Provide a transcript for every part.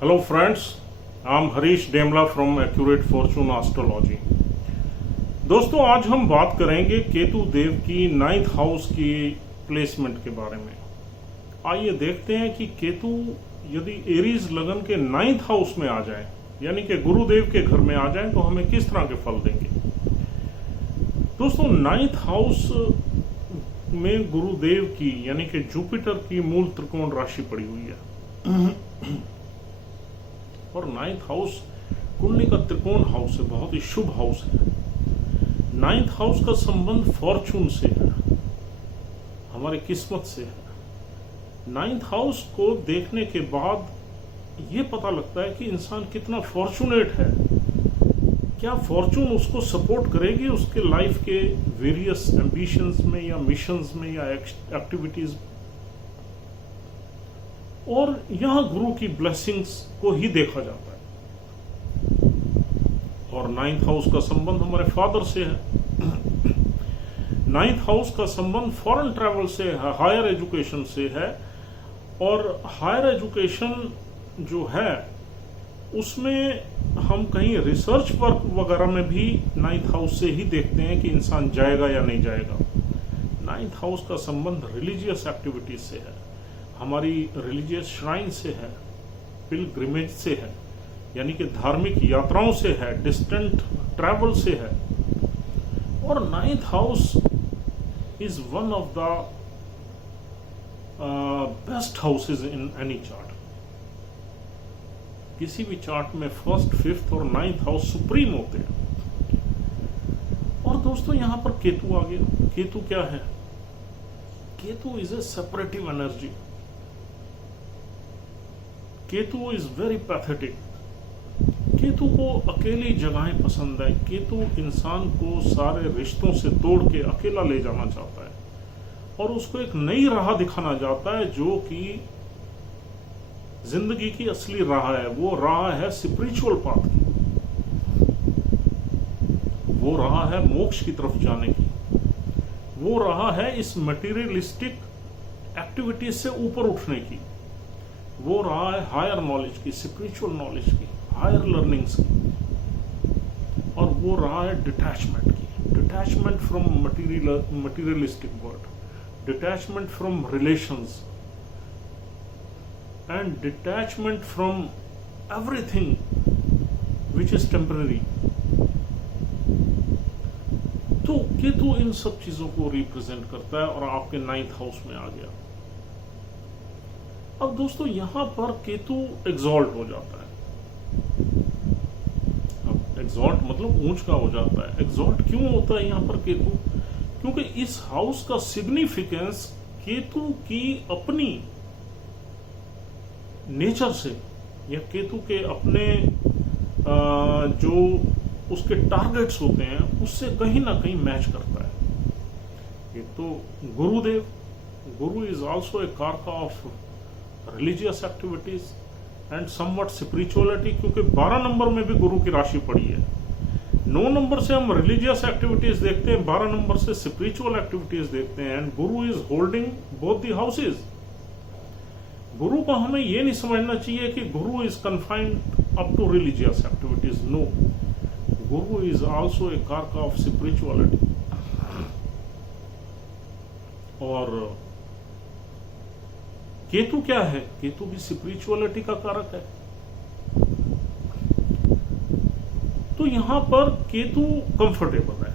Hello friends, I'm Harish Demla from Accurate Fortune Astrology। दोस्तों आज हम बात करेंगे केतु देव की 9th हाउस की प्लेसमेंट के बारे में। आइए देखते हैं कि केतु यदि एरीज लगन के 9th हाउस में आ जाए, यानी कि गुरुदेव के घर में आ जाए, तो हमें किस तरह के फल देंगे। दोस्तों 9th हाउस में गुरुदेव की यानी कि जुपिटर की मूल त्रिकोण राशि पड़ी हुई है और 9th हाउस कुंडली का त्रिकोण हाउस है, बहुत ही शुभ हाउस है। 9th हाउस का संबंध फॉर्चून से है, हमारी किस्मत से है। 9th हाउस को देखने के बाद ये पता लगता है कि इंसान कितना फॉर्चुनेट है, क्या फॉर्चून उसको सपोर्ट करेगी उसके लाइफ के वेरियस एम्बिशंस में या मिशंस में या एक्टिविटीज, और यहां गुरु की ब्लेसिंग्स को ही देखा जाता है। और 9th हाउस का संबंध हमारे फादर से है। 9th हाउस का संबंध फॉरेन ट्रैवल से है, हायर एजुकेशन से है, और हायर एजुकेशन जो है उसमें हम कहीं रिसर्च वर्क वगैरह में भी 9th हाउस से ही देखते हैं कि इंसान जाएगा या नहीं जाएगा। 9th हाउस का संबंध रिलीजियस एक्टिविटीज से है, हमारी रिलीजियस श्राइन से है, पिलग्रिमेज से है, यानी कि धार्मिक यात्राओं से है, डिस्टेंट ट्रैवल से है। और 9th house is one of the best houses in any chart. किसी भी चार्ट में 1st, 5th और 9th हाउस सुप्रीम होते हैं। और दोस्तों यहां पर केतु आ गया। केतु क्या है? Ketu is a separative energy. Ketu is very pathetic. Ketu को अकेली जगहें पसंद है। केतु इंसान को सारे रिश्तों से तोड़ के अकेला ले जाना चाहता है और उसको एक नई राह दिखाना चाहता है, जो कि जिंदगी की असली राह है। वो राह है स्पिरिचुअल पाथ की, वो राह है मोक्ष की तरफ जाने की, वो राह है इस मटेरियलिस्टिक एक्टिविटीज से ऊपर उठने की, वो राह है हायर नॉलेज की, स्पिरिचुअल नॉलेज की, हायर लर्निंग्स की, और वो राह है डिटैचमेंट की। Detachment from materialistic world, detachment from relations, and detachment from everything which is temporary। तो केतु इन सब चीजों को रिप्रेजेंट करता है और आपके 9th हाउस में आ गया। अब दोस्तों यहां पर केतु एग्जॉल्ट हो जाता है। अब एग्जॉल्ट मतलब ऊंच का हो जाता है। एग्जॉल्ट क्यों होता है यहां पर केतु? क्योंकि इस हाउस का सिग्निफिकेंस केतु की अपनी नेचर से या केतु के अपने जो उसके टारगेट्स होते हैं उससे कहीं ना कहीं मैच करता है। एक तो गुरुदेव, गुरु is also a karaka of religious activities and somewhat spirituality, क्योंकि 12 नंबर में भी गुरु की राशि पड़ी है। 9 नंबर से हम रिलीजियस एक्टिविटीज देखते हैं, 12 नंबर से स्पिरिचुअल एक्टिविटीज देखते हैं, and Guru is holding both the houses. Guru को हमें यह नहीं समझना चाहिए कि Guru is confined up to religious activities. No, Guru is also a karaka of spirituality. और केतु क्या है? केतु भी स्पिरिचुअलिटी का कारक है। तो यहां पर केतु कंफर्टेबल है,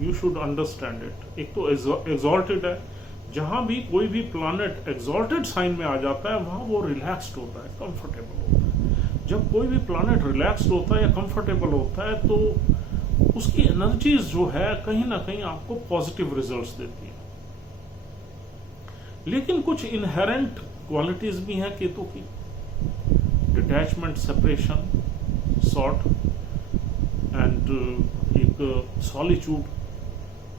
यू शुड अंडरस्टैंड इट। एक तो एग्जॉल्टेड है, जहां भी कोई भी प्लैनेट एग्जॉल्टेड साइन में आ जाता है वहां वो रिलैक्स्ड होता है, कंफर्टेबल होता है। जब कोई भी प्लैनेट रिलैक्स्ड होता है या कंफर्टेबल होता है तो उसकी एनर्जीज जो है कहीं ना कहीं आपको पॉजिटिव रिजल्ट्स देती है। लेकिन कुछ इनहेरेंट क्वालिटीज भी हैं केतु की, डिटैचमेंट, सेपरेशन, सॉर्ट एंड एक सॉलिट्यूड।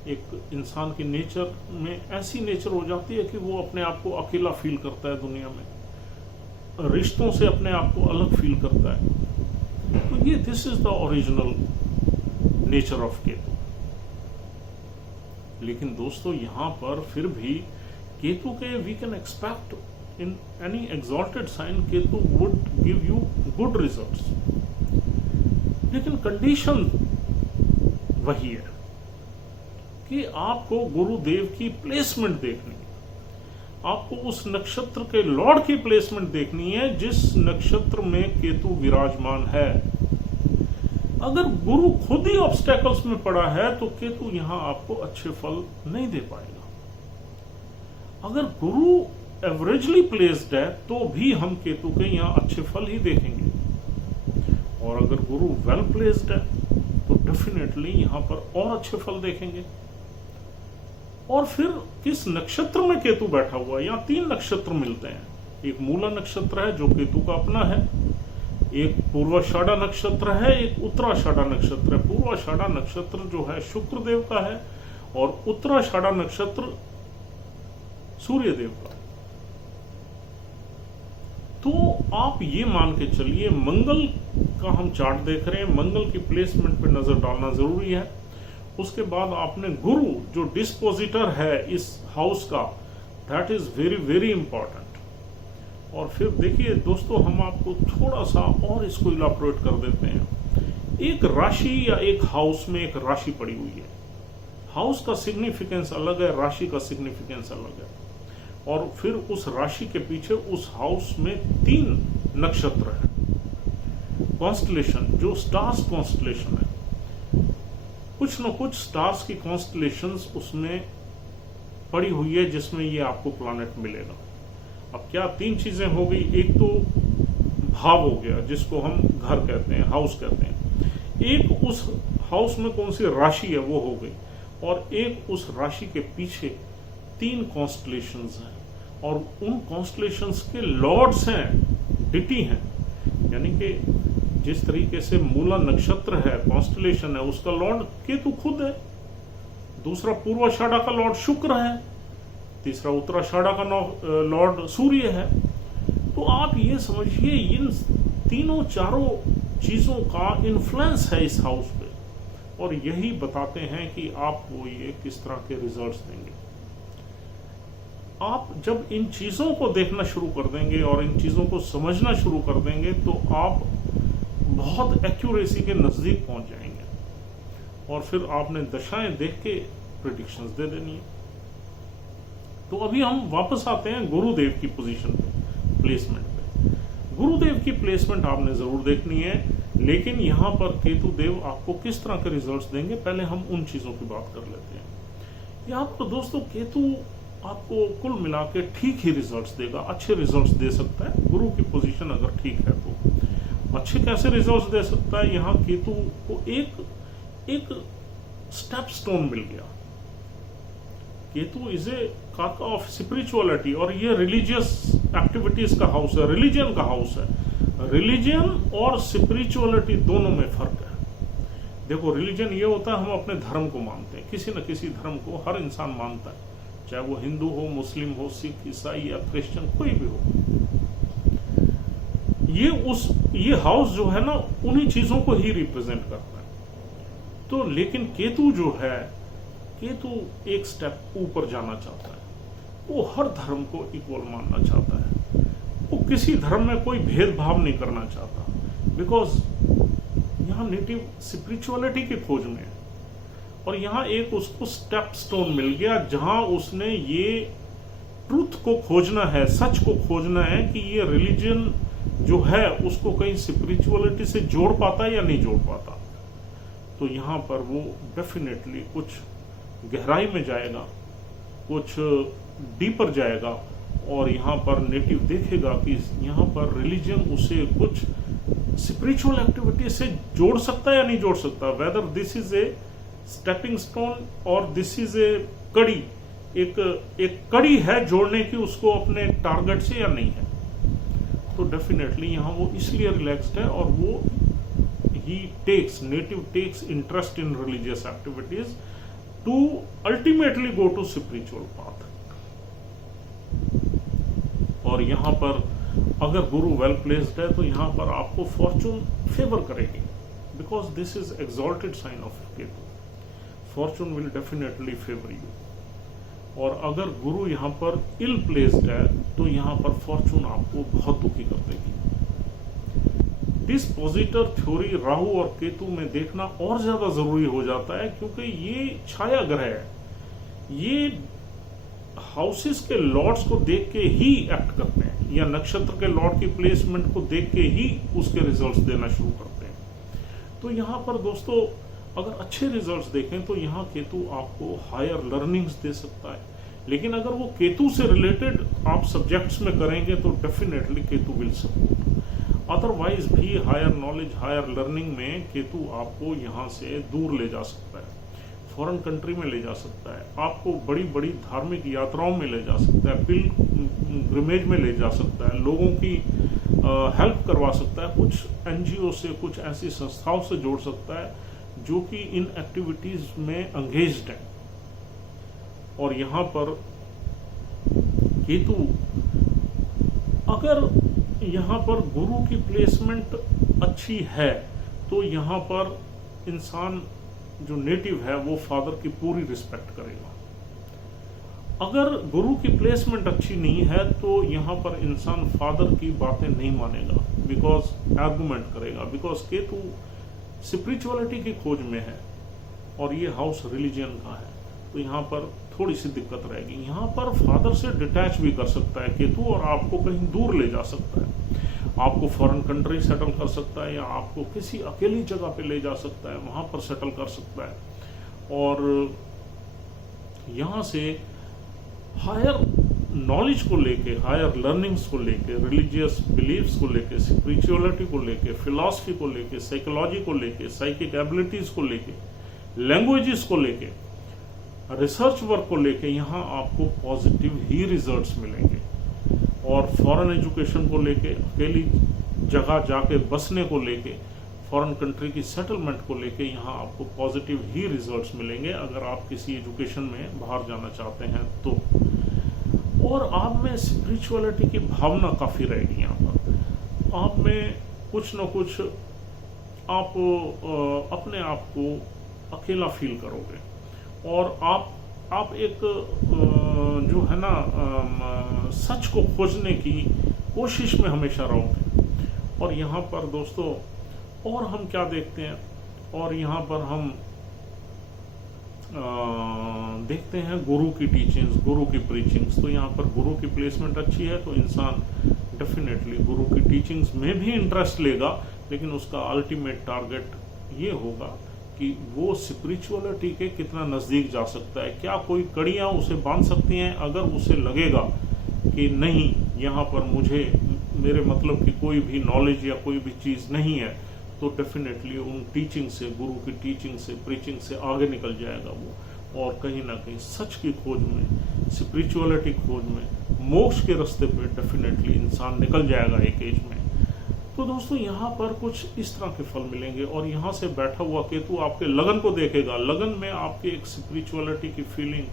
एक इंसान की नेचर में ऐसी नेचर हो जाती है कि वो अपने आप को अकेला फील करता है दुनिया में, रिश्तों से अपने आप को अलग फील करता है। तो ये this is the original nature of Ketu. लेकिन दोस्तों यहां पर फिर भी केतु के we can expect in any exalted sign Ketu would give you good results. लेकिन कंडीशन वही है कि आपको गुरुदेव की प्लेसमेंट देखनी है, आपको उस नक्षत्र के लॉर्ड की प्लेसमेंट देखनी है जिस नक्षत्र में केतु विराजमान है। अगर गुरु खुद ही ऑब्स्टेकल्स में पड़ा है तो केतु यहां आपको अच्छे फल नहीं दे पाएगा। अगर गुरु एवरेजली प्लेस्ड है तो भी हम केतु के यहां अच्छे फल ही देखेंगे, और अगर गुरु वेल प्लेस्ड है तो डेफिनेटली यहां पर और अच्छे फल देखेंगे। और फिर किस नक्षत्र में केतु बैठा हुआ है, यहाँ 3 नक्षत्र मिलते हैं। एक मूला नक्षत्र है जो केतु का अपना है, एक पूर्वाषाढ़ा नक्षत्र है, एक उत्तराषाढ़ा नक्षत्र है। पूर्वाषाढ़ा नक्षत्र जो है शुक्रदेव का है और उत्तराषाढ़ा नक्षत्र सूर्यदेव का। तो आप ये मान के चलिए, मंगल का हम चार्ट देख रहे हैं, मंगल की प्लेसमेंट पे नजर डालना जरूरी है। उसके बाद आपने गुरु जो डिस्पोजिटर है इस हाउस का, that is very very important. और फिर देखिए दोस्तों, हम आपको थोड़ा सा और इसको इलाबोरेट कर देते हैं। एक राशि या एक हाउस में एक राशि पड़ी हुई है, हाउस का सिग्निफिकेंस अलग है, राशि का सिग्निफिकेंस अलग है। और फिर उस राशि के पीछे उस हाउस में 3 नक्षत्र है। कॉन्स्टलेशन जो स्टार्स कॉन्स्टलेशन है, कुछ न कुछ स्टार्स की कॉन्स्टलेशंस उसमें पड़ी हुई है जिसमें ये आपको प्लैनेट मिलेगा। अब क्या 3 चीजें हो गई, एक तो भाव हो गया जिसको हम घर कहते हैं, हाउस कहते हैं, एक उस हाउस में कौन सी राशि है वो हो गई, और एक उस राशि के पीछे 3 कॉन्स्टलेशंस हैं और उन कॉन्स्टलेशंस के लॉर्ड्स हैं, डिटी हैं। यानी कि जिस तरीके से मूला नक्षत्र है, कॉन्स्टलेशन है, उसका लॉर्ड केतु खुद है, दूसरा पूर्वाषाढ़ा का लॉर्ड शुक्र है, तीसरा उत्तराषाढ़ा का लॉर्ड सूर्य है। तो आप ये समझिए इन तीनों चारों चीजों का इन्फ्लुएंस है इस हाउस पे, और यही बताते हैं कि आपको ये किस तरह के रिजल्ट्स देंगे। आप जब इन चीजों को देखना शुरू कर देंगे और इन चीजों को समझना शुरू कर देंगे तो आप बहुत एक्यूरेसी के नजदीक पहुंच जाएंगे, और फिर आपने दशाएं देख के प्रेडिक्शंस दे देनी है। तो अभी हम वापस आते हैं गुरुदेव की पोजीशन पे, प्लेसमेंट पे। गुरुदेव की प्लेसमेंट आपने जरूर देखनी है, लेकिन यहां पर केतु देव आपको किस तरह के रिजल्ट्स देंगे, पहले हम उन चीजों की बात कर लेते हैं। यहां पर दोस्तों केतु आपको कुल मिला के ठीक ही रिजल्ट्स देगा, अच्छे रिजल्ट्स दे सकता है। गुरु की पोजीशन अगर ठीक है तो अच्छे कैसे रिजल्ट्स दे सकता है, यहाँ केतु को एक स्टेप स्टोन मिल गया। केतु इज ए काका ऑफ स्पिरिचुअलिटी, और ये रिलीजियस एक्टिविटीज का हाउस है, रिलीजन का हाउस है। रिलीजन और स्पिरिचुअलिटी दोनों में फर्क है। देखो, रिलीजन ये होता है हम अपने धर्म को मानते हैं, किसी न किसी धर्म को हर इंसान मानता है, चाहे वो हिंदू हो, मुस्लिम हो, सिख, ईसाई या क्रिश्चियन, कोई भी हो। ये हाउस जो है ना उन्हीं चीजों को ही रिप्रेजेंट करता है। तो लेकिन केतु जो है, केतु एक स्टेप ऊपर जाना चाहता है, वो हर धर्म को इक्वल मानना चाहता है, वो किसी धर्म में कोई भेदभाव नहीं करना चाहता, बिकॉज यहाँ नेटिव स्पिरिचुअलिटी की खोज में है। और यहाँ एक उसको स्टेप स्टोन मिल गया जहां उसने ये ट्रूथ को खोजना है, सच को खोजना है कि ये रिलीजन जो है उसको कहीं स्पिरिचुअलिटी से जोड़ पाता है या नहीं जोड़ पाता। तो यहाँ पर वो डेफिनेटली कुछ गहराई में जाएगा, कुछ डीपर जाएगा, और यहाँ पर नेटिव देखेगा कि यहाँ पर रिलीजन उसे कुछ स्पिरिचुअल एक्टिविटी से जोड़ सकता है या नहीं जोड़ सकता, whether this is a stepping stone और दिस इज ए कड़ी, एक कड़ी है जोड़ने की उसको अपने टारगेट से या नहीं है। तो डेफिनेटली यहाँ वो इसलिए रिलैक्स्ड है, और वो native takes interest in religious activities to ultimately go to spiritual path. और यहाँ पर अगर गुरु वेल प्लेस्ड है तो यहाँ पर आपको फॉर्चून फेवर करेगी, because this is exalted sign of Ketu. Fortune will definitely favour you. और अगर गुरु यहाँ पर इल प्लेस्ड है तो यहाँ पर फॉर्चून आपको बहुत दुखी कर देगी। डिस्पोजिटर थ्योरी राहु और केतु में देखना और ज्यादा जरूरी हो जाता है, क्योंकि ये छाया ग्रह है, ये हाउसेस के लॉर्ड्स को देख के ही एक्ट करते हैं, या नक्षत्र के लॉर्ड की प्लेसमेंट को देख के ही उसके रिजल्ट्स देना शुरू करते हैं। तो यहाँ पर दोस्तों अगर अच्छे रिजल्ट्स देखें तो यहाँ केतु आपको हायर लर्निंग्स दे सकता है, लेकिन अगर वो केतु से रिलेटेड आप सब्जेक्ट्स में करेंगे तो definitely Ketu will support. Otherwise भी हायर नॉलेज, हायर लर्निंग में केतु आपको यहाँ से दूर ले जा सकता है, फॉरेन कंट्री में ले जा सकता है, आपको बड़ी बड़ी धार्मिक यात्राओं में ले जा सकता है, पिलग्रिमेज में ले जा सकता है, लोगों की हेल्प करवा सकता है, कुछ एनजीओ से, कुछ ऐसी संस्थाओं से जोड़ सकता है जो कि इन एक्टिविटीज में एंगेज्ड है। और यहाँ पर केतु, अगर यहाँ पर गुरु की प्लेसमेंट अच्छी है तो यहाँ पर इंसान जो नेटिव है वो फादर की पूरी रिस्पेक्ट करेगा। अगर गुरु की प्लेसमेंट अच्छी नहीं है तो यहाँ पर इंसान फादर की बातें नहीं मानेगा, बिकॉज आर्गुमेंट करेगा, बिकॉज केतु स्पिरिचुअलिटी की खोज में है और ये हाउस रिलीजन का है, तो यहाँ पर थोड़ी सी दिक्कत रहेगी। यहाँ पर फादर से डिटैच भी कर सकता है केतु और आपको कहीं दूर ले जा सकता है, आपको फॉरेन कंट्री सेटल कर सकता है, या आपको किसी अकेली जगह पे ले जा सकता है, वहां पर सेटल कर सकता है। और यहाँ से हायर नॉलेज को लेके, हायर लर्निंग्स को लेके, रिलीजियस बिलीव्स को लेके, स्पिरिचुअलिटी को लेके, फिलॉसफी को लेके, साइकोलॉजी को लेके, साइकिक एबिलिटीज को लेके, लैंग्वेजेस को लेके, रिसर्च वर्क को लेके यहाँ आपको पॉजिटिव ही रिजल्ट्स मिलेंगे। और फॉरेन एजुकेशन को लेके, अकेली जगह जाके बसने को लेके, फॉरेन कंट्री की सेटलमेंट को लेके यहाँ आपको पॉजिटिव ही रिजल्ट्स मिलेंगे अगर आप किसी एजुकेशन में बाहर जाना चाहते हैं तो। और आप में स्पिरिचुअलिटी की भावना काफी रहेगी। यहाँ पर आप में कुछ न कुछ आप अपने आप को अकेला फील करोगे और आप एक जो है ना सच को खोजने की कोशिश में हमेशा रहोगे। और यहाँ पर दोस्तों और हम क्या देखते हैं, और यहाँ पर हम देखते हैं गुरु की टीचिंग्स, गुरु की प्रीचिंग्स। तो यहाँ पर गुरु की प्लेसमेंट अच्छी है तो इंसान डेफिनेटली गुरु की टीचिंग्स में भी इंटरेस्ट लेगा, लेकिन उसका अल्टीमेट टारगेट ये होगा कि वो स्पिरिचुअलिटी के कितना नजदीक जा सकता है, क्या कोई कड़ियां उसे बांध सकती हैं। अगर उसे लगेगा कि नहीं, यहाँ पर मुझे मेरे मतलब की कोई भी नॉलेज या कोई भी चीज नहीं है, तो डेफिनेटली उन टीचिंग से, गुरु की टीचिंग से, प्रीचिंग से आगे निकल जाएगा वो, और कहीं ना कहीं सच की खोज में, स्पिरिचुअलिटी खोज में, मोक्ष के रास्ते पे डेफिनेटली इंसान निकल जाएगा एक एज में। तो दोस्तों यहाँ पर कुछ इस तरह के फल मिलेंगे। और यहाँ से बैठा हुआ केतु आपके लगन को देखेगा, लगन में आपकी एक स्पिरिचुअलिटी की फीलिंग,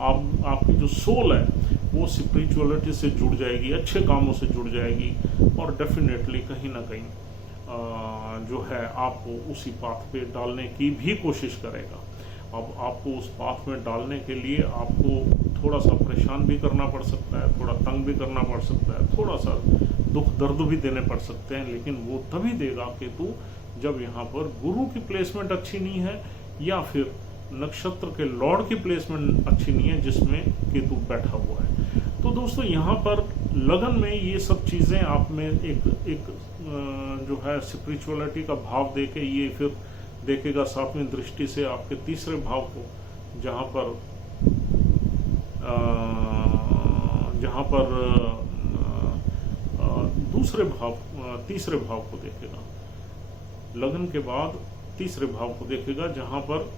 आपकी जो सोल है वो स्पिरिचुअलिटी से जुड़ जाएगी, अच्छे कामों से जुड़ जाएगी, और डेफिनेटली कहीं ना कहीं जो है आपको उसी पाथ पे डालने की भी कोशिश करेगा। अब आपको उस पाथ में डालने के लिए आपको थोड़ा सा परेशान भी करना पड़ सकता है, थोड़ा तंग भी करना पड़ सकता है, थोड़ा सा दुख दर्द भी देने पड़ सकते हैं, लेकिन वो तभी देगा केतु जब यहाँ पर गुरु की प्लेसमेंट अच्छी नहीं है या फिर नक्षत्र के लॉर्ड की प्लेसमेंट अच्छी नहीं है जिसमें केतु बैठा हुआ है। तो दोस्तों यहाँ पर लगन में ये सब चीजें आप में एक जो है स्पिरिचुअलिटी का भाव देके ये फिर देखेगा सातवीं दृष्टि से आपके तीसरे भाव को, जहां पर दूसरे भाव, तीसरे भाव को देखेगा। लगन के बाद तीसरे भाव को देखेगा जहां पर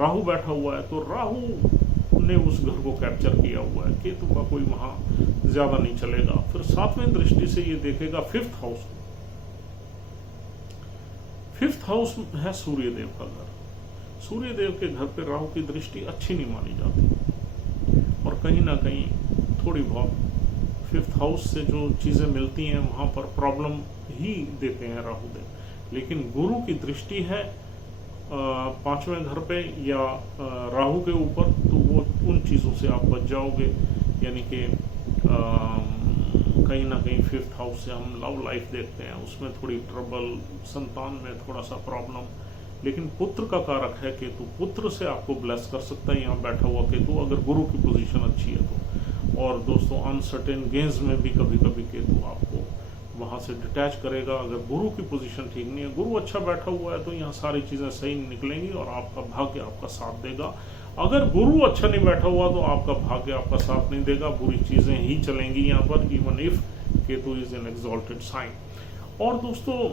राहु बैठा हुआ है, तो राहु ने उस घर को कैप्चर किया हुआ है, केतु का कोई वहां ज्यादा नहीं चलेगा। फिर सातवें दृष्टि से ये देखेगा फिफ्थ हाउस को। फिफ्थ हाउस है सूर्यदेव का घर। सूर्यदेव के घर पे राहु की दृष्टि अच्छी नहीं मानी जाती, और कहीं ना कहीं थोड़ी बहुत फिफ्थ हाउस से जो चीजें मिलती हैं वहां पर प्रॉब्लम ही देते हैं राहु देव। लेकिन गुरु की दृष्टि है 5वें घर पे या राहु के ऊपर, तो वो उन चीज़ों से आप बच जाओगे। यानी कि कहीं ना कहीं 5th हाउस से हम लव लाइफ देखते हैं, उसमें थोड़ी ट्रबल, संतान में थोड़ा सा प्रॉब्लम, लेकिन पुत्र का कारक है केतु, पुत्र से आपको ब्लेस कर सकता है यहाँ बैठा हुआ केतु, अगर गुरु की पोजीशन अच्छी है तो। और दोस्तों अनसर्टेन गेम्स में भी कभी कभी केतु आपको वहां से डिटैच करेगा। अगर गुरु की पोजीशन ठीक नहीं है, गुरु अच्छा बैठा हुआ है, तो यहाँ सारी चीजें सही निकलेंगी और आपका भाग्य आपका साथ देगा। अगर गुरु अच्छा नहीं बैठा हुआ तो आपका भाग्य आपका साथ नहीं देगा, बुरी चीजें ही चलेंगी यहाँ पर, even if Ketu is an exalted sign. और दोस्तों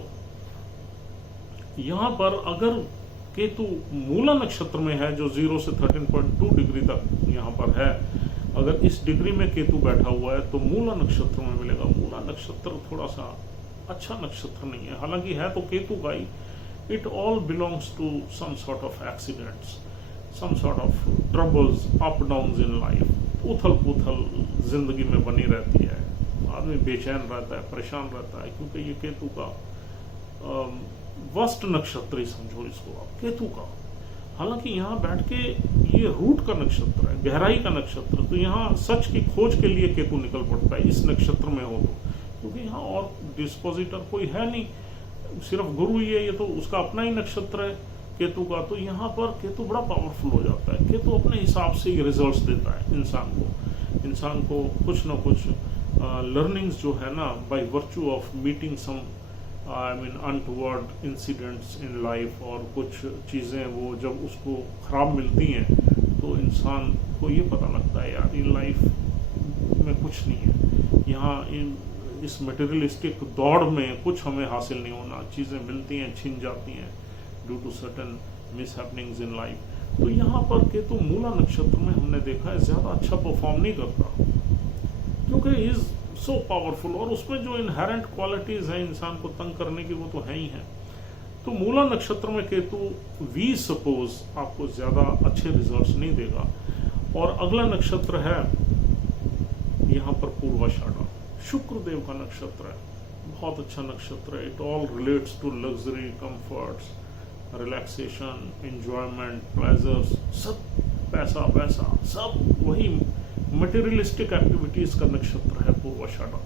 यहाँ पर अगर केतु मूला नक्षत्र में है, जो 0 से 13.2 डिग्री तक यहाँ पर है, अगर इस डिग्री में केतु बैठा हुआ है तो मूला नक्षत्र में मिलेगा। मूला नक्षत्र थोड़ा सा अच्छा नक्षत्र नहीं है, हालांकि है तो केतु का ही। It all belongs to some sort of accidents, some sort of troubles, up downs in life. उथल पुथल जिंदगी में बनी रहती है, आदमी बेचैन रहता है, परेशान रहता है, क्योंकि ये केतु का वस्त नक्षत्र ही समझो इसको आप, केतु का। हालांकि यहाँ बैठ के ये रूट का नक्षत्र है, गहराई का नक्षत्र, तो यहाँ सच की खोज के लिए केतु निकल पड़ता है इस नक्षत्र में हो तो, क्योंकि यहाँ और डिस्पोजिटर कोई है नहीं, सिर्फ गुरु ही है, ये तो उसका अपना ही नक्षत्र है केतु का। तो यहाँ पर केतु बड़ा पावरफुल हो जाता है। केतु अपने हिसाब से ही रिजल्ट्स देता है इंसान को कुछ ना कुछ लर्निंग्स जो है ना, by virtue of meeting some untoward incidents in life, और कुछ चीज़ें वो जब उसको खराब मिलती हैं तो इंसान को ये पता लगता है यार इन लाइफ में कुछ नहीं है, यहाँ इस मटेरियलिस्टिक दौड़ में कुछ हमें हासिल नहीं होना, चीज़ें मिलती हैं छिन जाती हैं due to certain mishappenings in life. तो यहाँ पर केतु मूला नक्षत्र में हमने देखा है ज़्यादा अच्छा परफॉर्म नहीं करता, क्योंकि इज सो पावरफुल, और उसमें जो इनहेरेंट क्वालिटीज हैं इंसान को तंग करने की वो तो है ही है। तो मूला नक्षत्र में केतु वी सपोज आपको ज्यादा अच्छे रिजल्ट्स नहीं देगा। और अगला नक्षत्र है यहाँ पर पूर्वाषाढ़ा, शुक्र देव का नक्षत्र है, बहुत अच्छा नक्षत्र है। It all relates to luxury, comforts, relaxation, enjoyment, pleasures, सब पैसा पैसा, सब वही मटेरियलिस्टिक एक्टिविटीज का नक्षत्र है पूर्वाषाढ़ा।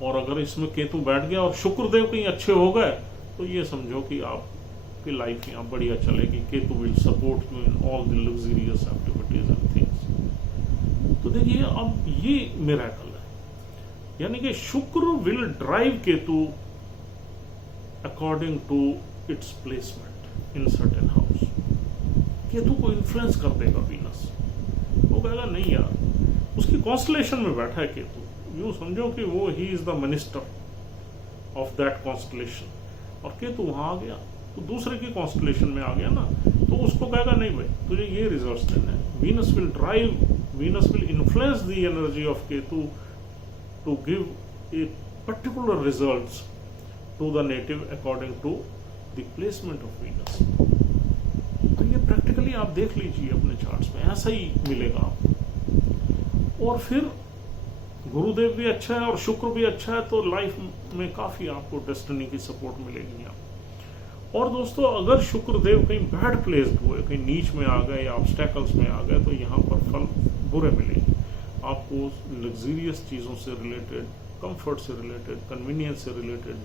और अगर इसमें केतु बैठ गया और शुक्रदेव कहीं अच्छे हो गए तो ये समझो कि आपकी लाइफ यहाँ बढ़िया चलेगी। Ketu will support you in all the luxurious activities and things. तो देखिए अब ये मिरेकल है, यानी कि Shukra will drive Ketu according to its placement in certain house. Ketu को इन्फ्लुएंस कर देगा वीनस, वो कहेगा नहीं यार, उसकी कॉन्स्टलेशन में बैठा है केतु, यूं समझो कि वो he is the minister of that constellation, और केतु वहां आ गया तो दूसरे की कॉन्स्टलेशन में आ गया ना, तो उसको कहेगा नहीं भाई तुझे ये रिजल्ट्स देना है। Venus will drive, Venus will influence the energy of Ketu to give a particular results to the native according to the placement of Venus. तो ये प्रैक्टिकली आप देख लीजिए अपने चार्ट्स में, ऐसा ही मिलेगा आपको। और फिर गुरुदेव भी अच्छा है और शुक्र भी अच्छा है, तो लाइफ में काफी आपको डेस्टिनी की सपोर्ट मिलेगी यहाँ। और दोस्तों अगर शुक्रदेव कहीं बैड प्लेस्ड हुए, कहीं नीच में आ गए या ऑब्स्टेकल्स में आ गए, तो यहाँ पर फल बुरे मिलेंगे आपको। लग्जरियस चीजों से रिलेटेड, कंफर्ट से रिलेटेड, कन्वीनियंस से रिलेटेड,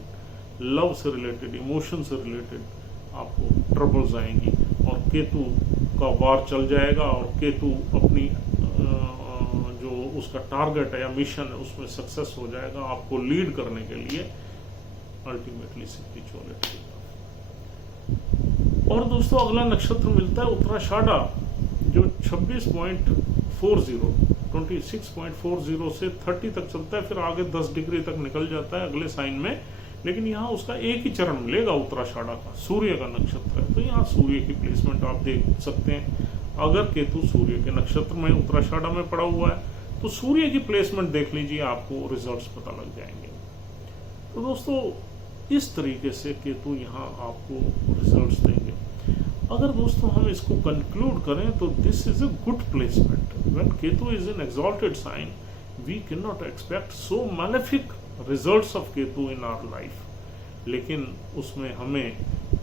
लव से रिलेटेड, इमोशन से रिलेटेड आपको ट्रबल्स आएंगी, और केतु का वार चल जाएगा, और केतु अपनी जो उसका टारगेट है या मिशन है उसमें सक्सेस हो जाएगा, आपको लीड करने के लिए अल्टीमेटली स्पिरिचुअलिटी। और दोस्तों अगला नक्षत्र मिलता है उत्तराषाढ़ा, जो 26.40 से 30 तक चलता है, फिर आगे 10 डिग्री तक निकल जाता है अगले साइन में। लेकिन यहाँ उसका एक ही चरण मिलेगा उत्तराषाढ़ा का, सूर्य का नक्षत्र है, तो यहाँ सूर्य की प्लेसमेंट आप देख सकते हैं। अगर केतु सूर्य के नक्षत्र में उत्तराषाढ़ा में पड़ा हुआ है तो सूर्य की प्लेसमेंट देख लीजिए, आपको रिजल्ट्स पता लग जाएंगे। तो दोस्तों इस तरीके से केतु यहाँ आपको रिजल्ट्स देंगे। अगर दोस्तों हम इसको कंक्लूड करें तो this is a good placement. When Ketu is in exalted sign we can not expect so malefic results of Ketu in our life. लेकिन उसमें हमें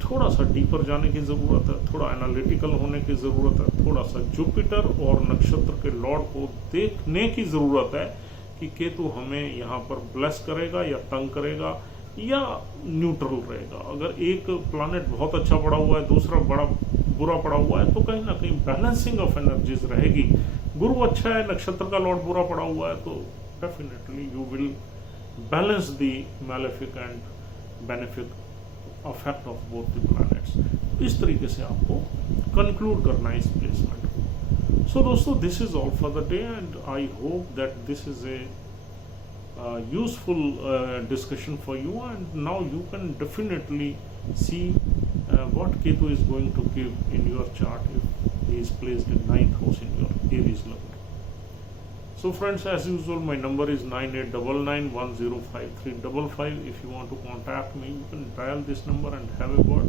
थोड़ा सा डीपर जाने की ज़रूरत है, थोड़ा एनालिटिकल होने की ज़रूरत है, थोड़ा सा जुपिटर और नक्षत्र के लॉर्ड को देखने की ज़रूरत है कि केतु हमें यहाँ पर ब्लेस करेगा या तंग करेगा या न्यूट्रल रहेगा। अगर एक प्लैनेट बहुत अच्छा पड़ा हुआ है, दूसरा बड़ा बुरा पड़ा हुआ है, तो कहीं ना कहीं बैलेंसिंग ऑफ एनर्जीज रहेगी। गुरु अच्छा है, नक्षत्र का लॉर्ड बुरा पड़ा हुआ है, तो definitely you will balance the malefic and benefic affect of both the planets. इस तरीके से आपको कंक्लूड करना है इस प्लेसमेंट को। सो दोस्तों, this is all for the day and I hope that this is a useful discussion for you, and now you can definitely see what Ketu is going to give in your chart if he is placed in 9th house in your Aries Lagna. So friends, as usual, my number is 9899105355. If you want to contact me, you can dial this number and have a word.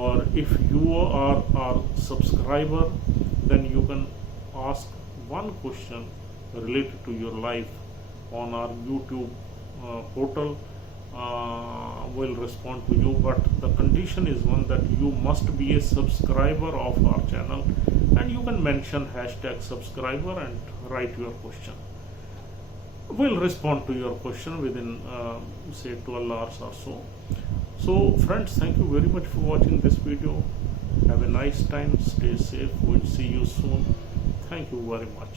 Or if you are our subscriber, then you can ask one question related to your life on our YouTube portal. Will respond to you, but the condition is one that you must be a subscriber of our channel, and you can mention #subscriber and write your question. We'll respond to your question within say 12 hours or so. So friends, thank you very much for watching this video. Have a nice time, stay safe, we'll see you soon. Thank you very much.